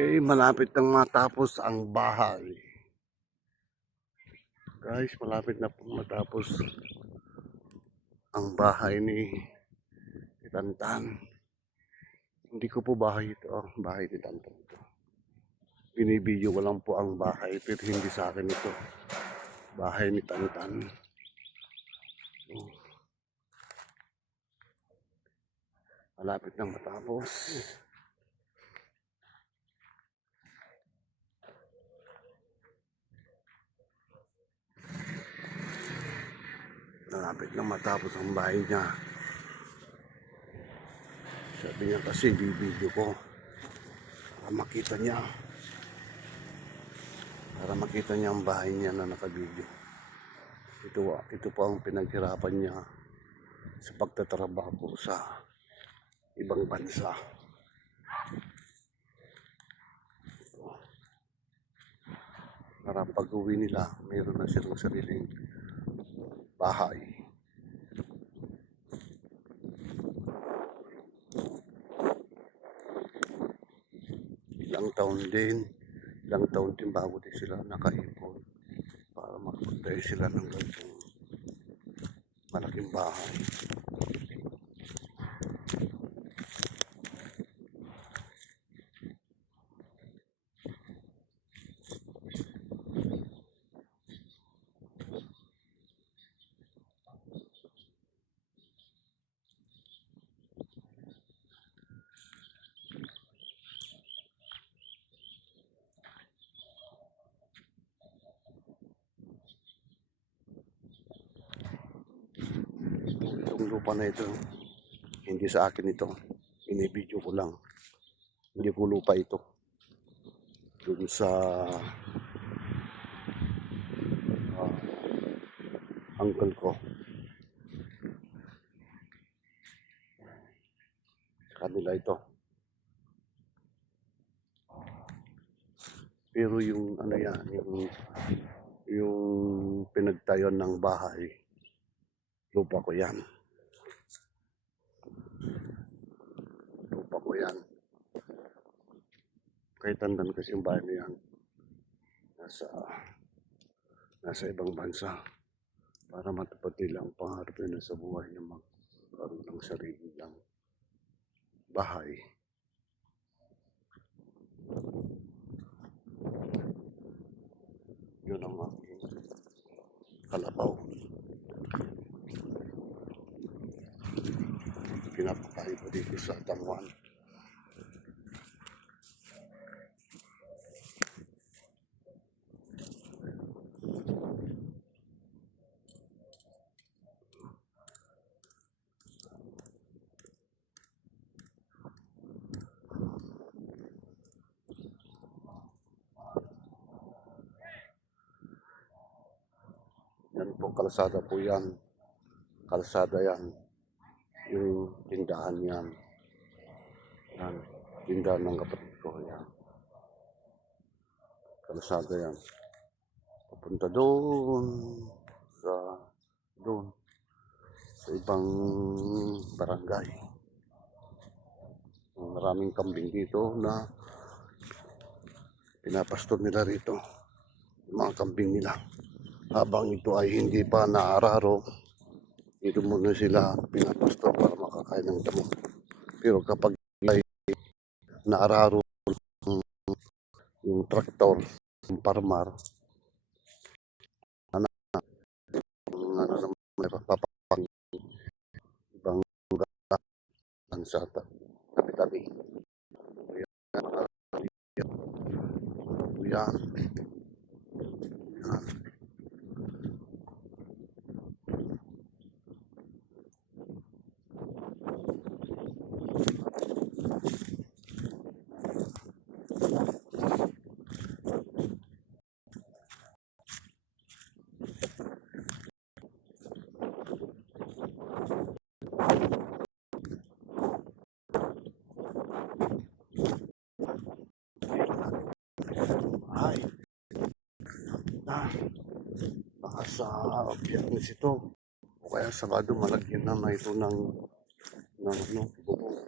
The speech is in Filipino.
Okay, malapit nang matapos ang bahay. Guys, malapit na po matapos ang bahay ni Tantan. Hindi ko po bahay ito, ang bahay ni Tantan ito. Binibideo ko lang po ang bahay, pero hindi sa akin ito. Bahay ni Tantan. Malapit nang matapos. Malapit nang matapos ang bahay niya. Sabi niya kasi bibideo ko para makita niya. Para makita niya ang bahay niya na nakabideo. Ito po ang pinaghirapan niya sa pagtatrabaho sa ibang bansa. Para pag-uwi nila, mayroon na silang sariling bahay. Ilang taon din bago din sila nakaipon para makapagtayo sila ng ganitong malaking bahay. Itong lupa na ito, hindi sa akin ito. Binibideo ko lang. Hindi ko lupa ito. Doon sa uncle ko. Sa kanila ito. Pero yung ano yan, yung pinagtayon ng bahay, lupa ko yan. Lupa ko yan. Kahit Tantan kasi yung bahay na yan. Nasa ibang bansa. Para matupad nila ang pangarap nila sa buhay na magkaroon ng sarili lang bahay. Yun ang aking kalabaw. Pinapakain ko dito sa Damuan. Yan po, kalsada po yan. Kalsada yan. Yung tindahan yan. Yan. Tindahan ng kapatid ko yan. Kalsada yan. Papunta doon sa ibang barangay. Maraming kambing dito na pinapastor nila rito. Yung mga kambing nila. Habang ito ay hindi pa naararo, dito muna sila pinapastor para makakain ng damo. Pero kapag ay naararo yung traktor, yung farmer, ano naman papapang ibang bansa tabi-tabi. Yan. Ay, baka sa Biyernes ito o kaya Sabado malagyan na ito ng bubong.